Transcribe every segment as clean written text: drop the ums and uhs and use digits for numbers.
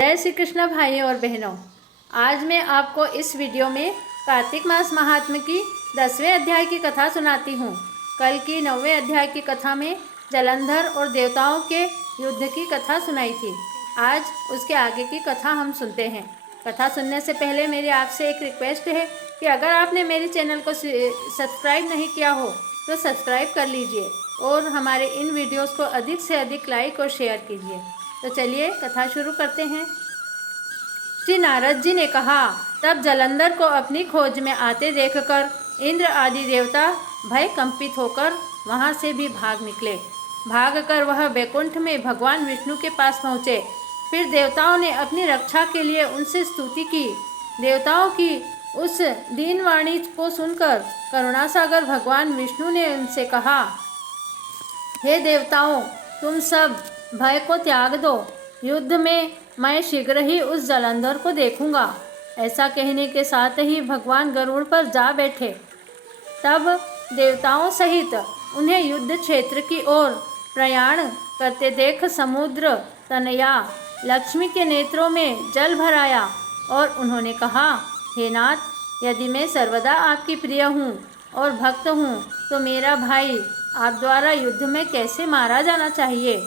जय श्री कृष्ण भाइयों और बहनों। आज मैं आपको इस वीडियो में कार्तिक मास महात्म्य की 10वें अध्याय की कथा सुनाती हूँ। कल की 9वें अध्याय की कथा में जलंधर और देवताओं के युद्ध की कथा सुनाई थी। आज उसके आगे की कथा हम सुनते हैं। कथा सुनने से पहले मेरी आपसे एक रिक्वेस्ट है कि अगर आपने मेरे चैनल को सब्सक्राइब नहीं किया हो तो सब्सक्राइब कर लीजिए और हमारे इन वीडियोस को अधिक से अधिक लाइक और शेयर कीजिए। तो चलिए कथा शुरू करते हैं। श्री नारद जी ने कहा, तब जलंधर को अपनी खोज में आते देखकर इंद्र आदि देवता भय कंपित होकर वहां से भी भाग निकले। भागकर वह वैकुंठ में भगवान विष्णु के पास पहुँचे। फिर देवताओं ने अपनी रक्षा के लिए उनसे स्तुति की। देवताओं की उस दीन वाणी को सुनकर करुणासागर भगवान विष्णु ने उनसे कहा, हे देवताओं, तुम सब भय को त्याग दो। युद्ध में मैं शीघ्र ही उस जलंधर को देखूंगा। ऐसा कहने के साथ ही भगवान गरुड़ पर जा बैठे। तब देवताओं सहित उन्हें युद्ध क्षेत्र की ओर प्रयाण करते देख समुद्र तनया लक्ष्मी के नेत्रों में जल भराया और उन्होंने कहा, हे नाथ, यदि मैं सर्वदा आपकी प्रिय हूँ और भक्त हूँ तो मेरा भाई आप द्वारा युद्ध में कैसे मारा जाना चाहिए।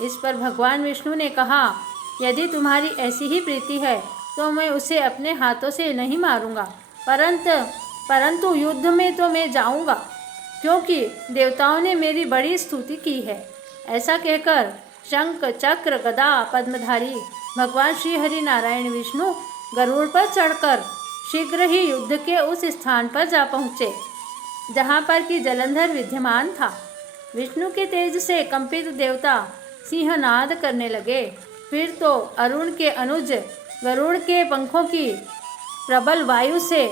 इस पर भगवान विष्णु ने कहा, यदि तुम्हारी ऐसी ही प्रीति है तो मैं उसे अपने हाथों से नहीं मारूंगा, परंतु युद्ध में तो मैं जाऊंगा, क्योंकि देवताओं ने मेरी बड़ी स्तुति की है। ऐसा कहकर शंख चक्र गदा पद्मधारी भगवान श्री हरि नारायण विष्णु गरुड़ पर चढ़कर शीघ्र ही युद्ध के उस स्थान पर जा पहुँचे जहाँ पर कि जलंधर विद्यमान था। विष्णु के तेज से कंपित देवता सिंहनाद करने लगे। फिर तो अरुण के अनुज गरुड़ के पंखों की प्रबल वायु से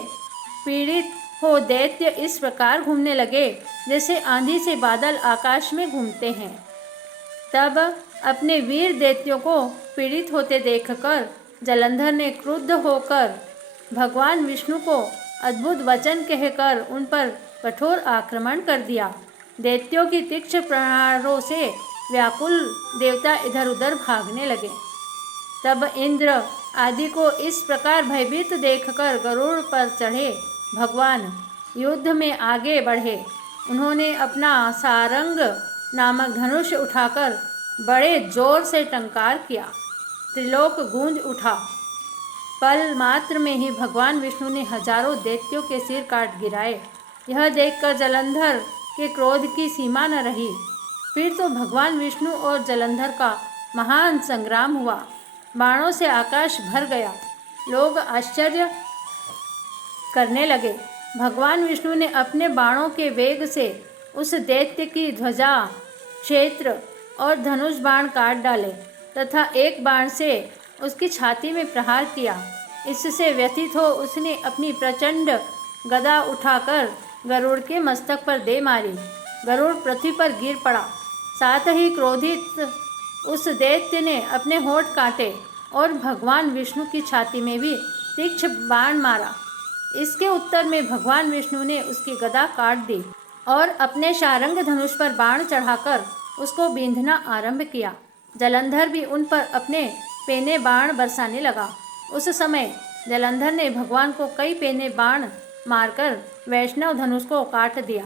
पीड़ित हो दैत्य इस प्रकार घूमने लगे जैसे आंधी से बादल आकाश में घूमते हैं। तब अपने वीर दैत्यों को पीड़ित होते देखकर जलंधर ने क्रुद्ध होकर भगवान विष्णु को अद्भुत वचन कहकर उन पर कठोर आक्रमण कर दिया। दैत्यों की तीक्ष्ण प्रहारों से व्याकुल देवता इधर उधर भागने लगे। तब इंद्र आदि को इस प्रकार भयभीत देखकर गरुड़ पर चढ़े भगवान युद्ध में आगे बढ़े। उन्होंने अपना सारंग नामक धनुष उठाकर बड़े जोर से टंकार किया। त्रिलोक गूंज उठा। पल मात्र में ही भगवान विष्णु ने हजारों दैत्यों के सिर काट गिराए। यह देखकर जलंधर के क्रोध की सीमा न रही। फिर तो भगवान विष्णु और जलंधर का महान संग्राम हुआ। बाणों से आकाश भर गया। लोग आश्चर्य करने लगे। भगवान विष्णु ने अपने बाणों के वेग से उस दैत्य की ध्वजा, क्षेत्र और धनुष बाण काट डाले तथा एक बाण से उसकी छाती में प्रहार किया। इससे व्यथित हो उसने अपनी प्रचंड गदा उठाकर गरुड़ के मस्तक पर दे मारी। गरुड़ पृथ्वी पर गिर पड़ा। साथ ही क्रोधित उस दैत्य ने अपने होंठ काटे और भगवान विष्णु की छाती में भी तीक्ष्ण बाण मारा। इसके उत्तर में भगवान विष्णु ने उसकी गदा काट दी और अपने शारंग धनुष पर बाण चढ़ाकर उसको बींधना आरंभ किया। जलंधर भी उन पर अपने पेने बाण बरसाने लगा। उस समय जलंधर ने भगवान को कई पेने बाण मारकर वैष्णव धनुष को काट दिया।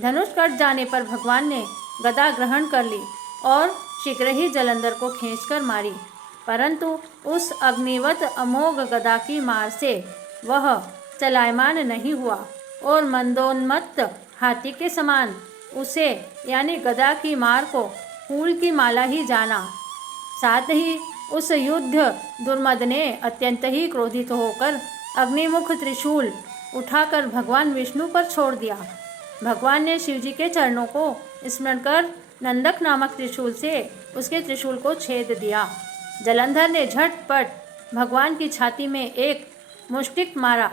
धनुष कट जाने पर भगवान ने गदा ग्रहण कर ली और शीघ्र ही जलंधर को खींचकर मारी, परंतु उस अग्निवत अमोघ गदा की मार से वह चलायमान नहीं हुआ और मंदोन्मत्त हाथी के समान उसे यानी गदा की मार को फूल की माला ही जाना। साथ ही उस युद्ध दुर्मद ने अत्यंत ही क्रोधित होकर अग्निमुख त्रिशूल उठाकर भगवान विष्णु पर छोड़ दिया। भगवान ने शिवजी के चरणों को स्मरण कर नंदक नामक त्रिशूल से उसके त्रिशूल को छेद दिया। जलंधर ने झटपट भगवान की छाती में एक मुष्टिक मारा।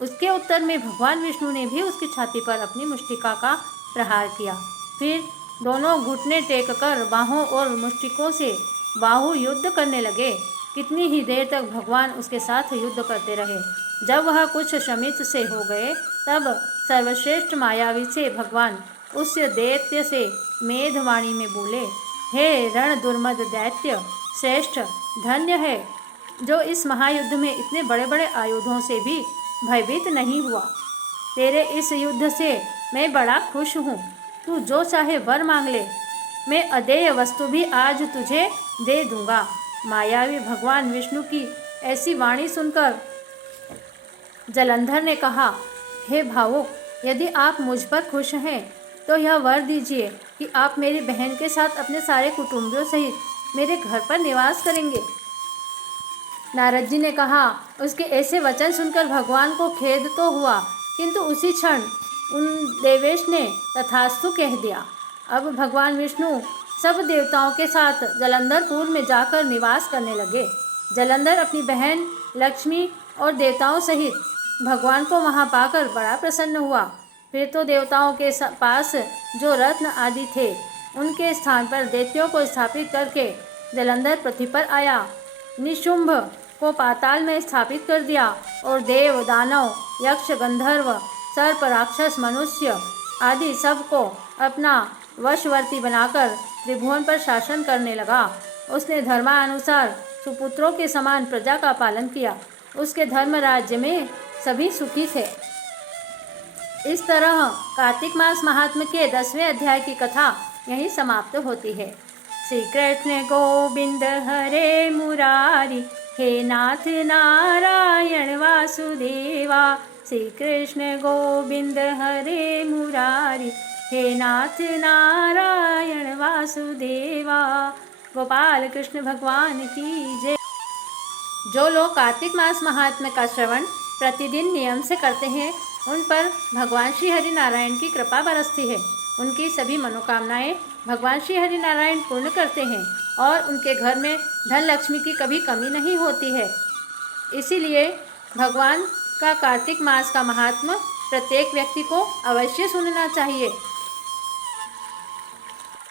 उसके उत्तर में भगवान विष्णु ने भी उसकी छाती पर अपनी मुष्टिका का प्रहार किया। फिर दोनों घुटने टेक कर बाहों और मुष्टिकों से बाहु युद्ध करने लगे। कितनी ही देर तक भगवान उसके साथ युद्ध करते रहे। जब वह कुछ शमित से हो गए तब सर्वश्रेष्ठ मायावी से भगवान उस दैत्य से मेधवाणी में बोले, हे रण दुर्मद दैत्य श्रेष्ठ, धन्य है जो इस महायुद्ध में इतने बड़े बड़े आयुधों से भी भयभीत नहीं हुआ। तेरे इस युद्ध से मैं बड़ा खुश हूँ। तू जो चाहे वर मांग ले, मैं अदेय वस्तु भी आज तुझे दे दूंगा। मायावी भगवान विष्णु की ऐसी वाणी सुनकर जलंधर ने कहा, हे भावुक, यदि आप मुझ पर खुश हैं तो यह वर दीजिए कि आप मेरी बहन के साथ अपने सारे कुटुंबियों सहित मेरे घर पर निवास करेंगे। नारद जी ने कहा। उसके ऐसे वचन सुनकर भगवान को खेद तो हुआ, किंतु उसी क्षण उन देवेश ने तथास्तु कह दिया। अब भगवान विष्णु सब देवताओं के साथ जलंधरपुर में जाकर निवास करने लगे। जलंधर अपनी बहन लक्ष्मी और देवताओं सहित भगवान को वहां पाकर बड़ा प्रसन्न हुआ। फिर तो देवताओं के पास जो रत्न आदि थे, उनके स्थान पर दैत्यों को स्थापित करके जलंधर पृथ्वी पर आया। निशुंभ को पाताल में स्थापित कर दिया और देव, दानव, यक्ष, गंधर्व, सर्प, राक्षस, मनुष्य आदि सबको अपना वशवर्ती बनाकर त्रिभुवन पर शासन करने लगा। उसने धर्मानुसार सुपुत्रों के समान प्रजा का पालन किया। उसके धर्म राज्य में सभी सुखी थे। इस तरह कार्तिक मास महात्म्य के 10वें अध्याय की कथा यहीं समाप्त होती है। श्री कृष्ण गोविंद हरे मुरारी, हे नाथ नारायण वासुदेवा। श्री कृष्ण गोविंद हरे मुरारी, हे नाथ नारायण वासुदेवा। गोपाल कृष्ण भगवान की जय। जो लोग कार्तिक मास महात्म्य का श्रवण प्रतिदिन नियम से करते हैं, उन पर भगवान श्री हरि नारायण की कृपा बरसती है। उनकी सभी मनोकामनाएं भगवान श्री हरि नारायण पूर्ण करते हैं और उनके घर में धन लक्ष्मी की कभी कमी नहीं होती है। इसीलिए भगवान का कार्तिक मास का महात्म्य प्रत्येक व्यक्ति को अवश्य सुनना चाहिए।